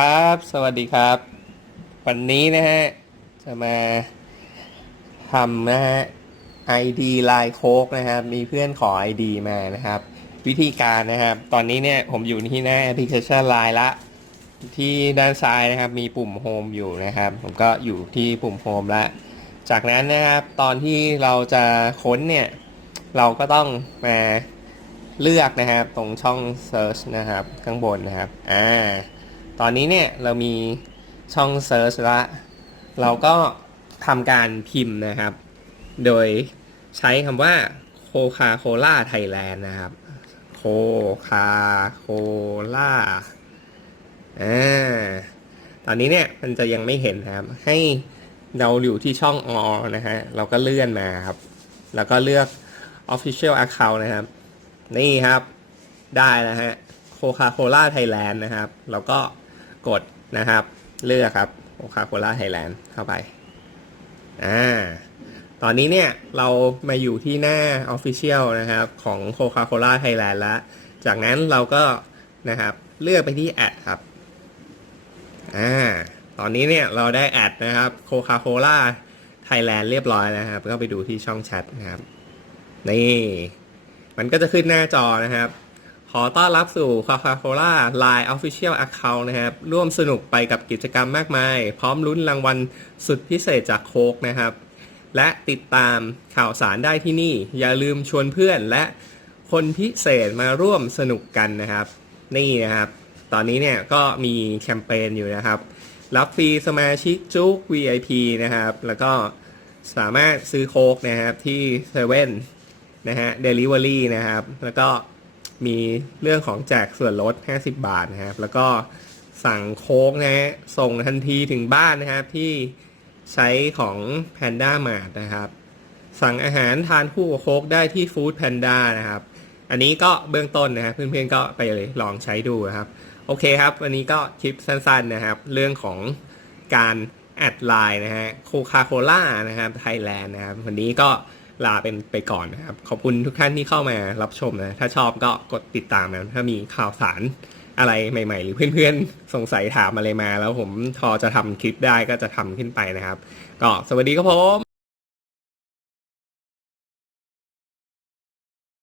ครับสวัสดีครับ วันนี้นะฮะ จะมาทำนะฮะ ID ลายโค้กนะครับ มีเพื่อนขอ ID มานะครับ วิธีการนะครับ ตอนนี้เนี่ยผมอยู่ที่หน้าแอปพลิเคชันไลน์ละ ที่ด้านซ้ายนะครับ มีปุ่มโฮมอยู่นะครับ ผมก็อยู่ที่ปุ่มโฮมละ จากนั้นนะครับ ตอนที่เราจะค้นเนี่ย เราก็ต้องมาเลือกนะครับ ตรงช่อง Search นะครับ ข้างบนนะครับ อ่า ตอนนี้เนี่ยเรามีช่อง Search ละ เราก็ทำการพิมพ์นะครับ โดยใช้คำว่า Coca-Cola Thailand นะครับ Coca-Cola อ่าตอนนี้เนี่ยมันจะยังไม่เห็นนะครับ ให้เราอยู่ที่ช่อง All นะฮะ เราก็เลื่อนมาครับ แล้วก็เลือก Official Account นะครับ นี่ครับ ได้แล้วฮะ Coca-Cola Thailand นะครับ แล้วก็ กดนะครับ เลือกครับ Coca-Cola Thailand เข้าไปอ่าตอนนี้เนี่ยเรามาอยู่ที่หน้า Official นะครับของ Coca-Cola Thailand แล้ว จากนั้นเราก็นะครับเลือกไปที่แอดครับอ่าตอนนี้เนี่ยเราได้แอดนะครับ Coca-Cola Thailand เรียบร้อยนะครับ ก็ไปดูที่ช่องแชทนะครับ นี่ มันก็จะขึ้นหน้าจอนะครับ ขอต้อนรับสู่ Coca-Cola Line Official Account นะครับ ร่วมสนุกไปกับกิจกรรมมากมาย พร้อมลุ้นรางวัลสุดพิเศษจากโค้กนะครับ และติดตามข่าวสารได้ที่นี่ อย่าลืมชวนเพื่อนและคนพิเศษมาร่วมสนุกกันนะครับ นี่นะครับ ตอนนี้เนี่ยก็มีแคมเปญอยู่นะครับ รับฟรีสมาชิกจุก VIP นะครับ แล้วก็สามารถซื้อโค้กนะครับที่เซเว่นนะฮะเดลิเวอรี่นะครับ แล้วก็ มีเรื่องของแจกส่วนลด 50 บาทนะครับ แล้วก็สั่งโค้กนะฮะส่งทันทีถึงบ้านนะครับที่ใช้ของ Panda Mart นะครับ สั่งอาหารทานคู่กับโค้กได้ที่ Food Panda นะครับ อันนี้ก็เบื้องต้นนะครับเพื่อนๆก็ไปเลยลองใช้ดูนะครับ โอเคครับวันนี้ก็คลิปสั้นๆนะครับ เรื่องของการแอดไลน์นะฮะโคคาโคล่านะครับไทยแลนด์นะครับ วันนี้ก็ ลาเป็นไปก่อนนะครับ ขอบคุณทุกท่านที่เข้ามารับชมนะ ถ้าชอบก็กดติดตามนะ ถ้ามีข่าวสารอะไรใหม่ ๆ หรือเพื่อนๆ สงสัยถามอะไรมา แล้วผมพอจะทำคลิปได้ก็จะทำขึ้นไปนะครับ ก็สวัสดีครับผม